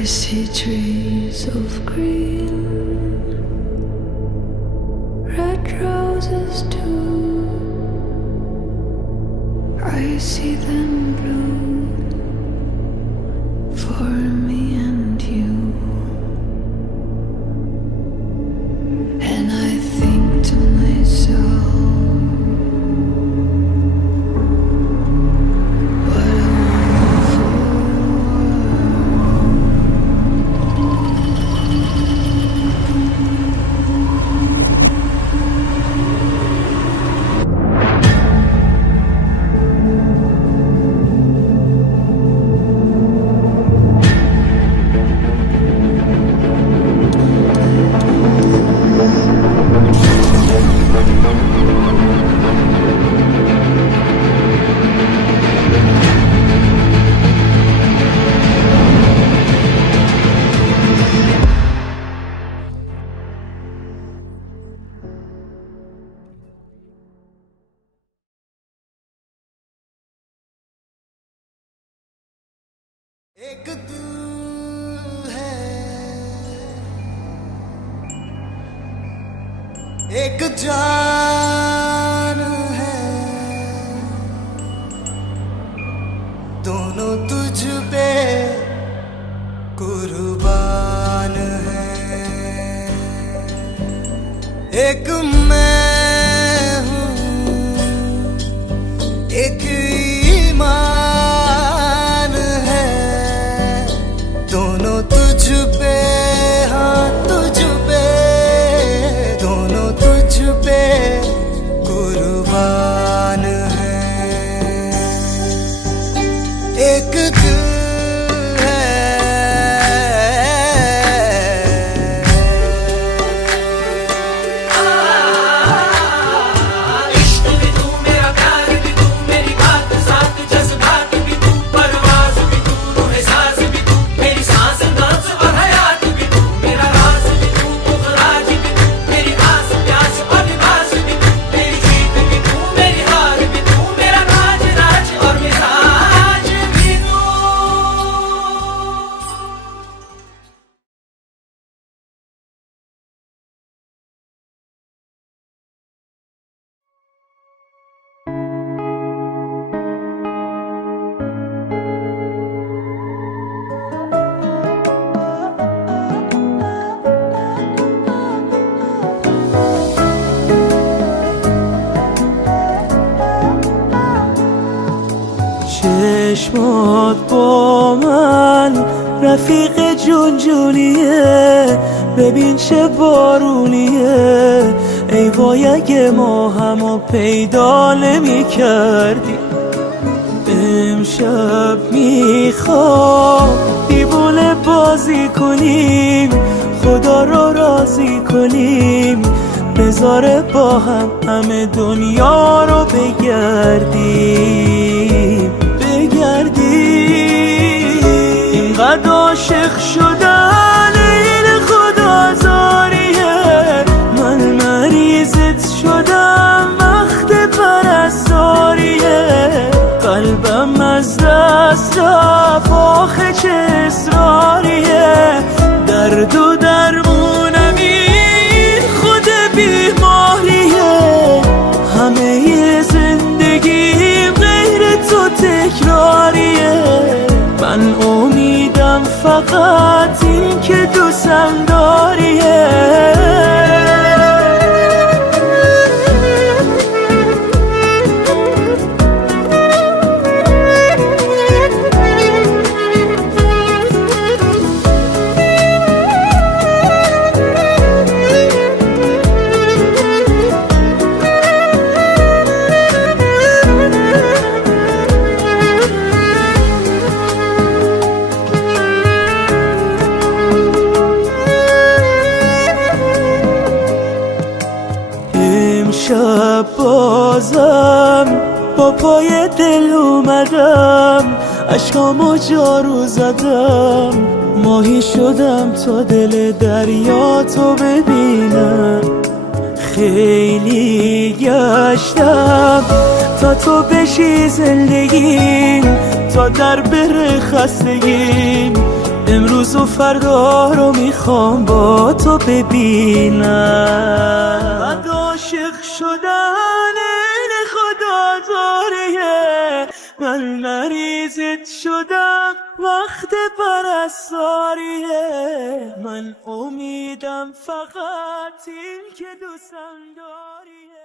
I see trees of green, red roses too. I see them bloom for me and you. And I think to myself, what a wonderful एक दिल है, एक जान है, दोनों तुझ पे कुर्बान है। एक मैं हूँ, एक ईमान है, दोनों तुझ पे, हाँ तुझ पे, दोनों तुझ पे कुर्बान है। एक दिल چشمات با من رفیق جونجونیه، ببین چه بارونیه. ای وای اگه ما همو پیدا نمی کردیم. امشب میخوام دیوونه بازی کنیم، خدا رو راضی کنیم، بذاره با هم همه دنیا رو بگردیم. اینقدر عاشق شدن این خدازاریه، من مریضت شدم وقت پرستاریه. قلبم از دست رفت آخه چه اصراریه، درد و درمونم این خود بیماریه. همه زندگیم غیر تو تکراریه، من امیدم فقط این که دوستم داریه. امشب بازم با پای دل اومدم، اشکامو جارو زدم، ماهی شدم تا دل دریا تو ببینم. خیلی گشتم تا تو بشی زندگیم، تا در بره خستگیم، امروز و فردا رو میخوام با تو ببینم. من عاشق شدن این خدا داریه، من مریضت شدم وقت پرستاریه. من امیدم فقط این که دوستم داریه.